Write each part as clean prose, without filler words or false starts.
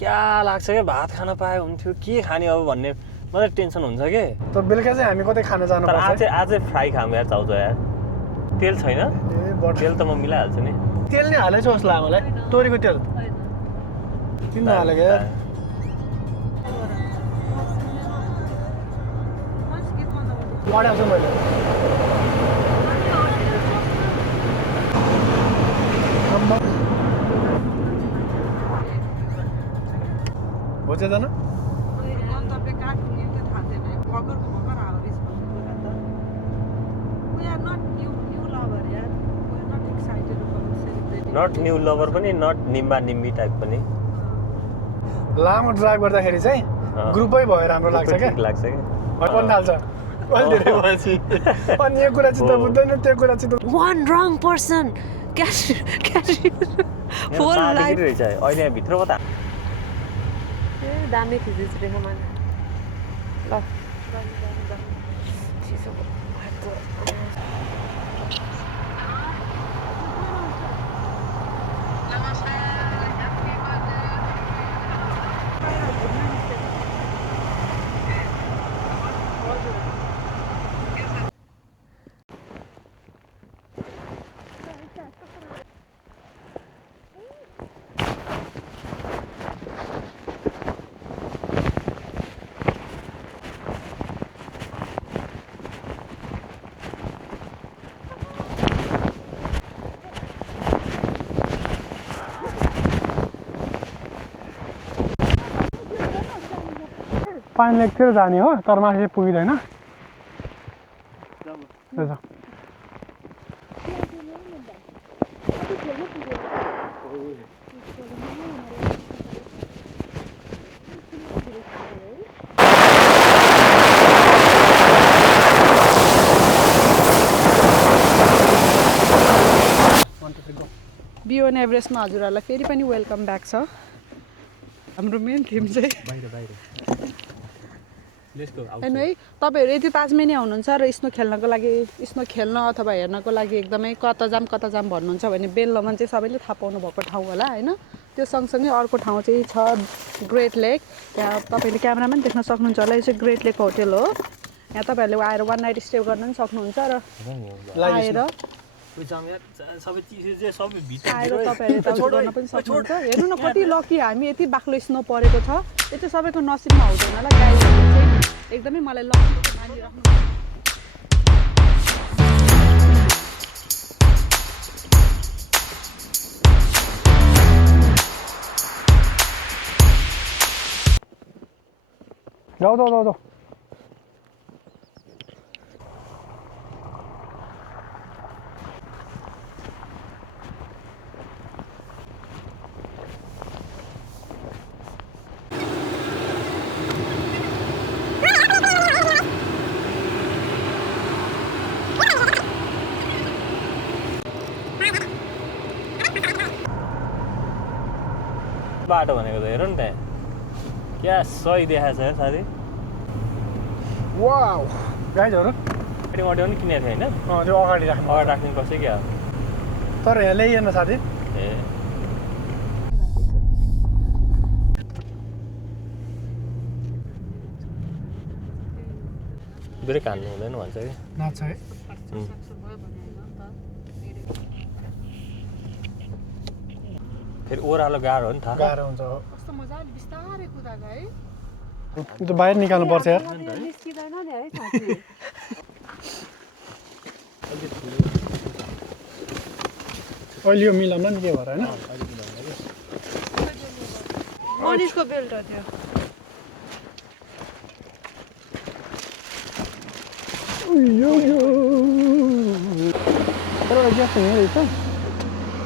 क्या लाग्छ के भात खान पाए हुन्थ्यो के खाने अब भन्ने मलाई टेन्सन हुन्छ के त बेलुका चाहिँ हामी कतै खान जानु तर पर्छ आजै फ्राई खाऊँ यार चाउचाउ यार तेल छैन ए बट तेल त म मिलाइहाल्छु नि तेल नै हालेछ जस्तो लाग्यो मलाई तोरीको तेल किन नहालेको यार पढाएको छु मैले हो चाहिँ जान नट न्यू लभर पनि नट निम्बा निम्बी टाइप पनि लामो ड्राइभ गर्दाखेरि चाहिँ ग्रुपै भयो राम्रो लाग्छ क्या ठिक लाग्छ कि पनि हाल्छ अहिले धेरै भएपछि अनि यो कुरा चित्त बुझ्दैन त्यो कुरा चित्त One wrong person. Whole life. रहेछ अहिले यहाँ भित्र कता दामी खिचिस रे मन ल चिसो पानी लेकतिर जाने हो तर माथि पुगिँदैन बियोन एभरेस्टमा हजुरहरूलाई फेरि पनि वेलकम ब्याक छ हाम्रो मेन थिम चाहिँ होइन है तपाईँहरू यदि ताजमेनी आउनुहुन्छ र स्नो खेल्नको लागि स्नो खेल्न अथवा हेर्नको लागि एकदमै कता जाम भन्नुहुन्छ भने बेल लमन चाहिँ सबैले थाहा पाउनु भएको ठाउँ होला होइन त्यो सँगसँगै अर्को ठाउँ चाहिँ छ ग्रेट लेक त्यहाँ तपाईँले क्यामेरामा पनि देख्न सक्नुहुन्छ होला यो चाहिँ ग्रेट लेक होटेल हो यहाँ तपाईँहरूले आएर 1 नाइट स्टे गर्न पनि सक्नुहुन्छ र आएर तपाईँहरूले गर्न पनि सक्नुहुन्छ हेर्नु न कति लकी हामी यति बाक्लो स्नो परेको छ यो चाहिँ सबैको नसिबमा हुँदैन होला गाईहरू चाहिँ एकदमै मलाई लकी मानिराख्नु जाऊ बाटो भनेको त हेर नि त्यहाँ क्या सही देखाएको छ साथी वाउ गाइजहरू अडियो पनि किनेको थियो होइन त्यो अगाडि राख्नु पर्छ क्या तर यहाँ ल्याइएन साथी ए ब्रेक हान्नु हुँदैन भन्छ कि नाच्छ है फेरि ओह्रालो गाह्रो हो नि थाहा गाह्रो हुन्छ कस्तो मजाले बिस्तारै कुदाएको है यो त बाहिर निकाल्नु पर्छ यार निस्किँदैन नि है साथी अहिले यो मिलाउन नि के भएर होइन मनिषको बेल्ट हो त्यो ग्यास रहेछ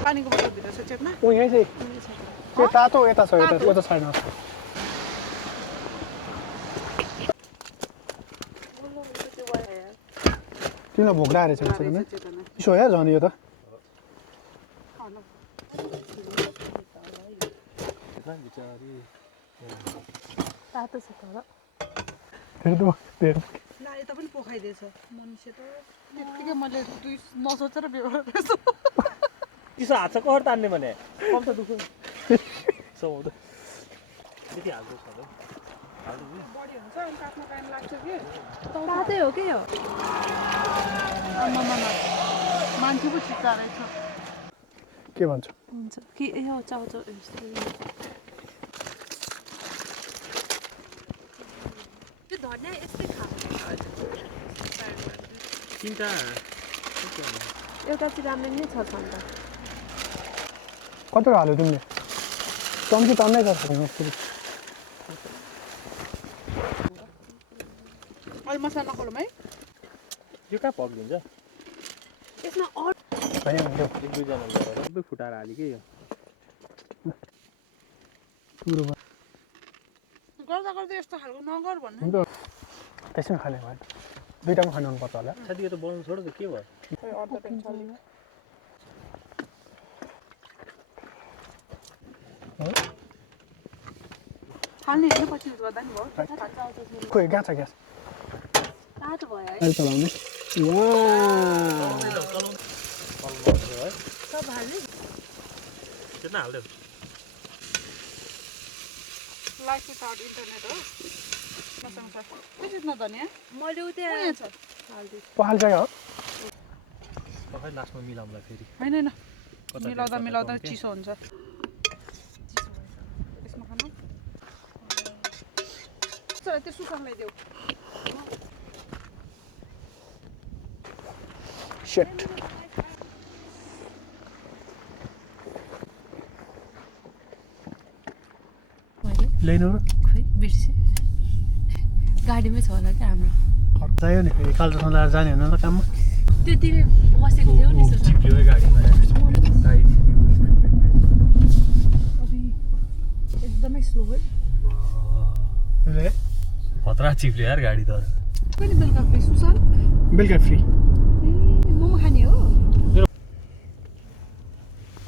पानीको बोतल भित्र छ चेकमा ऊ यहीँ चाहिँ त्यो तातो यता छ यता साइडमा छ तिमीलाई भोक लागेको रहेछ यसो हेर झन् यो त तातो छ तर ला यता पनि पोखाइदिएछ मनुष्य त त्यत्तिकै मैले नसोचेर बेहोरा रहेछ चिसो हात छ कहर तान्ने भने कम त दुख्छ त्यति हाल्दो छ हाल्दो बढी हुन्छ अनि काट्न टाइम लाग्छ कि तातै हो के यो आमामा मान्छे पो छिट्टा रहेछ के भन्छ हुन्छ कि यो चाउचाउ यस्तो त्यो धनिया यस्तै खान्छ तिनवटा एउटा चाहिँ राम्रै नै छ अन्त कत्रो हाल्यो तिमीले चम्ची तन्नै छ अहिले मसला नखोलौँ है यो कहाँ पक्दिन्छ यसमा अरू होइन त्यो एक दुईजना गरेर सबै फुटाएर हाल्यो कि यो कुरो गर्दा गर्दा यस्तो खालको नगर भन्नु हुन्छ त्यसै खाने भयो दुईटामा खानु पर्छ होला साथी यो त बनाउनु छोड्यो त के भयो अर्धा टाइम चल्यो हाल्ने होइन पछि युज गर्दा नि भयो खोइ गएको छ ग्यास तातो भयो है अहिले चलाउने है सब हाल्ने कितना हाल्दै लाइफ विथआउट इन्टरनेट हो मसँग छ के चिज न धनिया मैले उ यहाँ त्यहाँ छ हाल्दैछु पखाल जग्गा हो खै लास्टमा मिलाउँला फेरि होइन होइन कता मिलाउँदा कता मिलाउँदा कम्ती? चिसो हुन्छ यसमा खानु चल त्यो सुकाउन ल्याइदेऊ सेट ल्याइनु र खोइ बिर्सेँ गाडीमै छ होला क्या हाम्रो चाहियो नि फेरि कालचोसँग लगाएर जाने होइन त काममा त्यो तिमी बसेको थियौ नि सुसान चिप्लियो है गाडीमा एकदमै स्लो है ले खतरा चिप्लियो यार गाडी त कहिले बेलुका फ्री सुसान बेलुका फ्री ए मोमो खाने हो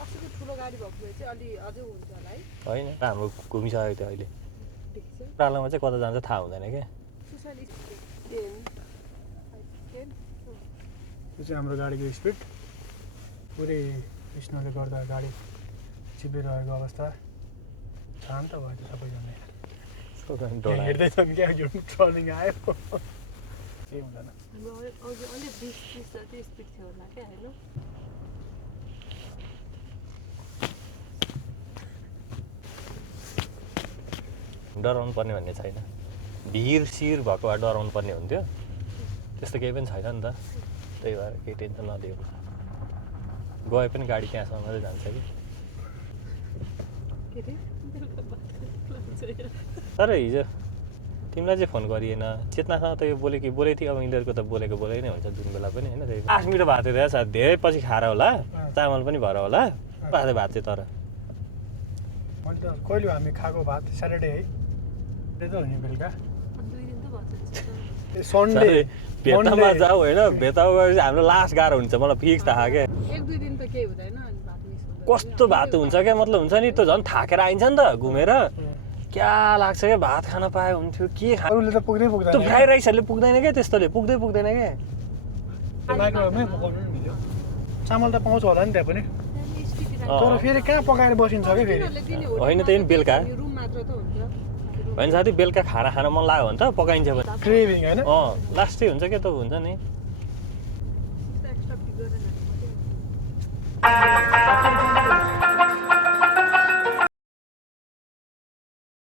अस्तिको ठुलो गाडी भएको भए चाहिँ अलि अझै हुन्छ होला है होइन हाम्रो घुमिसकेको थियो अहिले देख्छ प्रालमा चाहिँ कता जान्छ थाहा हुँदैन क्या सुसान टेन यो चाहिँ हाम्रो गाडीको स्पिड पुरै स्नोले गर्दा गाडी चिप्लिरहेको अवस्था शान्त भयो त्यो सबैजना हेर्दैछन् क्या यो ट्रलिङ आयो केही हुँदैन हाम्रो अलिक 20-30 जति स्पिड थियो होला क्या होइन डराउनु पर्ने भन्ने छैन भिर सिर भएको भए डराउनु पर्ने हुन्थ्यो त्यस्तो केही पनि छैन नि त त्यही भएर केही टेन्सन नदियो गए पनि गाडी त्यहाँसम्म मात्रै जान्छ कि के अरे तर हिजो तिमीलाई चाहिँ फोन गरिएन चेतनासँग त यो बोलेको बोलेको थियो अब यिनीहरूको त बोलेको बोलेकै नै हुन्छ जुन बेला पनि होइन त्यही 8 मिनट भात थियो सायद धेरै पछि खाएर होला चामल पनि भएर होला पाँच भात चाहिँ तर मैले त कहिले हामी खाएको भात स्याटरडे है त्यही त हो नि बेलुका 2 दिन त भन्छ सन्डे भेतामा जाऊ होइन भेतामा गएपछि हाम्रो लास्ट गाह्रो हुन्छ मलाई फिक्स थाहा क्या 1-2 दिन त केही हुँदैन अनि भात मिस हुँदैन कस्तो भात हुन्छ क्या मतलब हुन्छ नि त्यो झन् थाकेर आइन्छ नि त घुमेर क्या लाग्छ क्या भात खान पाए हुन्थ्यो के खा अरूले त पुग्दै पुग्दैन त्यो फ्राई राइसहरूले पुग्दैन क्या त्यस्तोले पुग्दैन क्या माइक्रोवेभमै पकाउनु नि मिल्यो चामल त पाउँछ होला नि त्यहाँ पनि त्यहाँदेखि स्टिकी तर फेरि कहाँ पकाएर बसिन्छ क्या फेरि होइन त्यही नि बेलुका रुम मात्र त हुन्छ होइन साथी बेलुका खाना खान मन लाग्यो भने त पकाइन्छ भने क्रेभिङ होइन लास्टै हुन्छ क्या त हुन्छ नि एक्स्ट्रा फिगर